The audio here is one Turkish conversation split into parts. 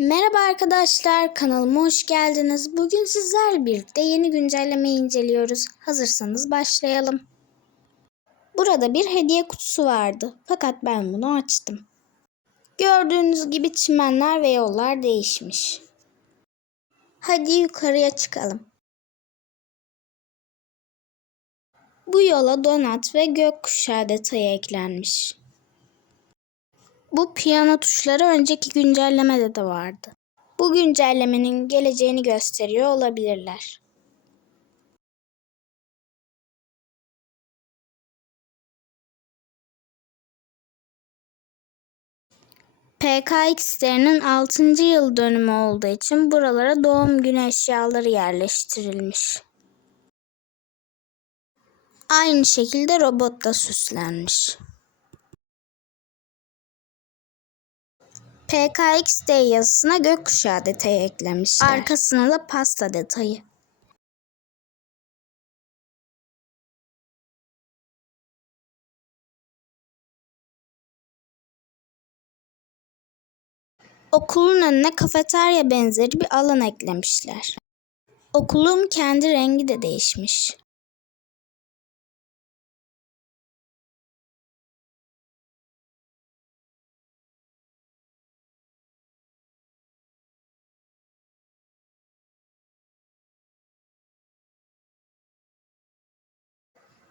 Merhaba arkadaşlar, kanalıma hoş geldiniz. Bugün sizlerle birlikte yeni güncellemeyi inceliyoruz. Hazırsanız başlayalım. Burada bir hediye kutusu vardı. Fakat ben bunu açtım. Gördüğünüz gibi çimenler ve yollar değişmiş. Hadi yukarıya çıkalım. Bu yola donat ve gökkuşağı detayı eklenmiş. Bu piyano tuşları önceki güncellemede de vardı. Bu güncellemenin geleceğini gösteriyor olabilirler. PKX'lerinin 6. yıl dönümü olduğu için buralara doğum günü eşyaları yerleştirilmiş. Aynı şekilde robot da süslenmiş. PKXD yazısına gökkuşağı detayı eklemişler. Arkasına da pasta detayı. Okulun önüne kafeterya benzeri bir alan eklemişler. Okulun kendi rengi de değişmiş.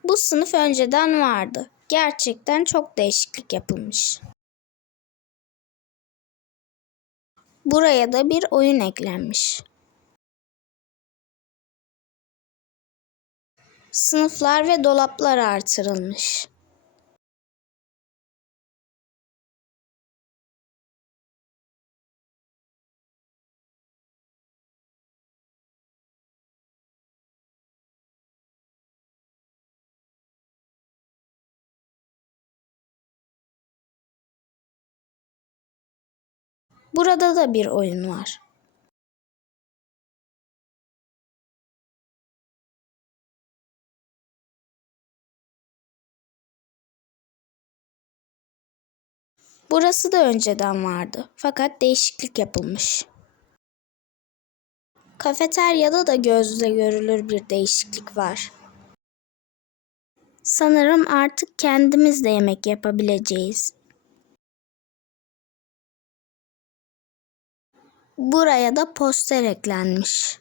Bu sınıf önceden vardı. Gerçekten çok değişiklik yapılmış. Buraya da bir oyun eklenmiş. Sınıflar ve dolaplar artırılmış. Burada da bir oyun var. Burası da önceden vardı fakat değişiklik yapılmış. Kafeteryada da gözle görülür bir değişiklik var. Sanırım artık kendimiz de yemek yapabileceğiz. Buraya da poster eklenmiş.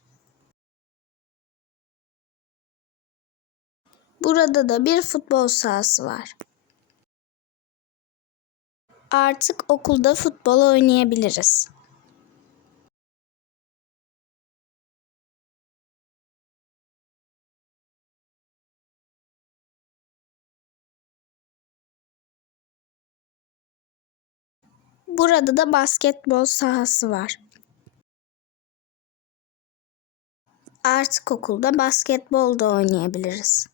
Burada da bir futbol sahası var. Artık okulda futbol oynayabiliriz. Burada da basketbol sahası var. Artık okulda basketbol da oynayabiliriz.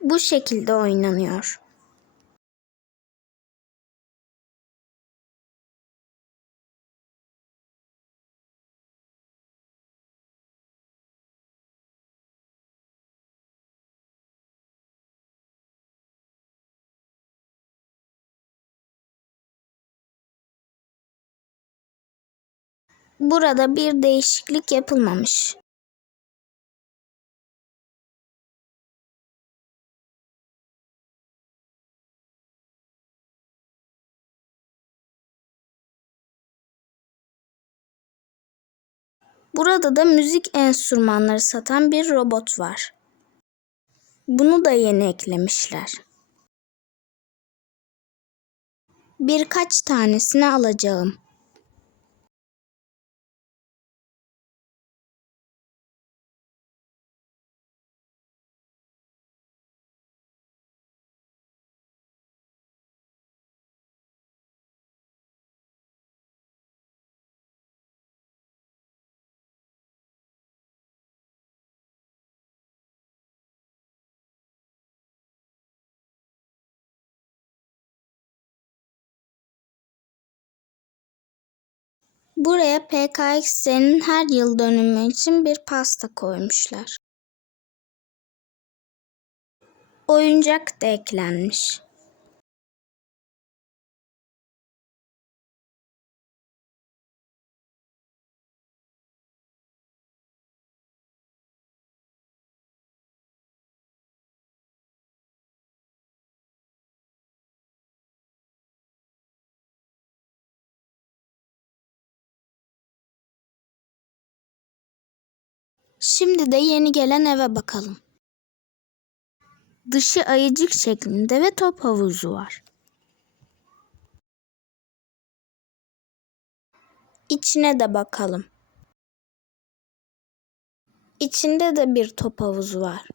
Bu şekilde oynanıyor. Burada bir değişiklik yapılmamış. Burada da müzik enstrümanları satan bir robot var. Bunu da yeni eklemişler. Birkaç tanesini alacağım. Buraya PKX'nin her yıl dönümü için bir pasta koymuşlar. Oyuncak da eklenmiş. Şimdi de yeni gelen eve bakalım. Dışı ayıcık şeklinde ve top havuzu var. İçine de bakalım. İçinde de bir top havuzu var.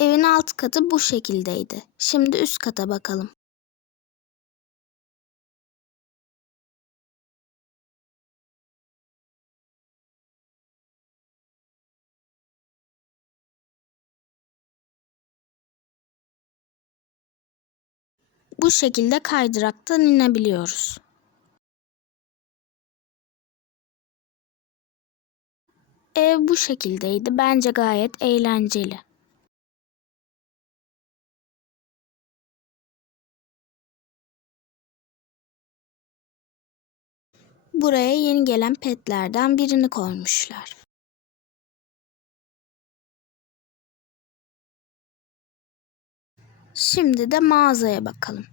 Evin alt katı bu şekildeydi. Şimdi üst kata bakalım. Bu şekilde kaydıraktan inebiliyoruz. Ev bu şekildeydi. Bence gayet eğlenceli. Buraya yeni gelen petlerden birini koymuşlar. Şimdi de mağazaya bakalım.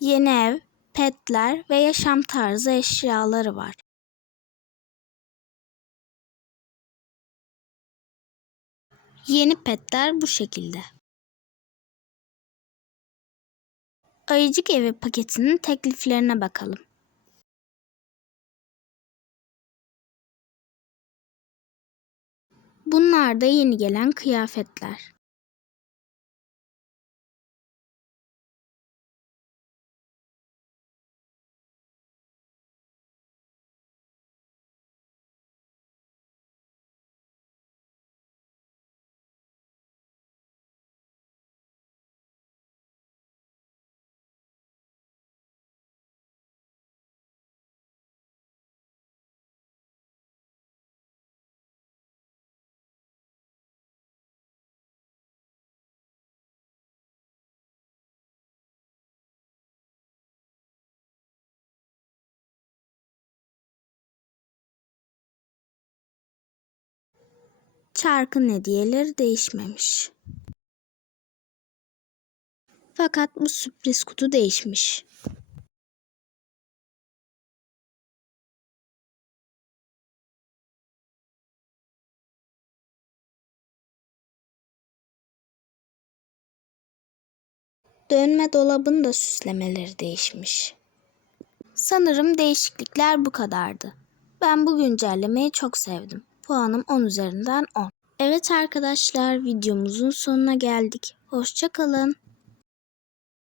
Yeni ev, petler ve yaşam tarzı eşyaları var. Yeni petler bu şekilde. Ayıcık evi paketinin tekliflerine bakalım. Bunlar da yeni gelen kıyafetler. Çarkın hediyeleri değişmemiş. Fakat bu sürpriz kutu değişmiş. Dönme dolabın da süslemeleri değişmiş. Sanırım değişiklikler bu kadardı. Ben bu güncellemeyi çok sevdim. Puanım 10 üzerinden 10. Evet arkadaşlar videomuzun sonuna geldik. Hoşçakalın.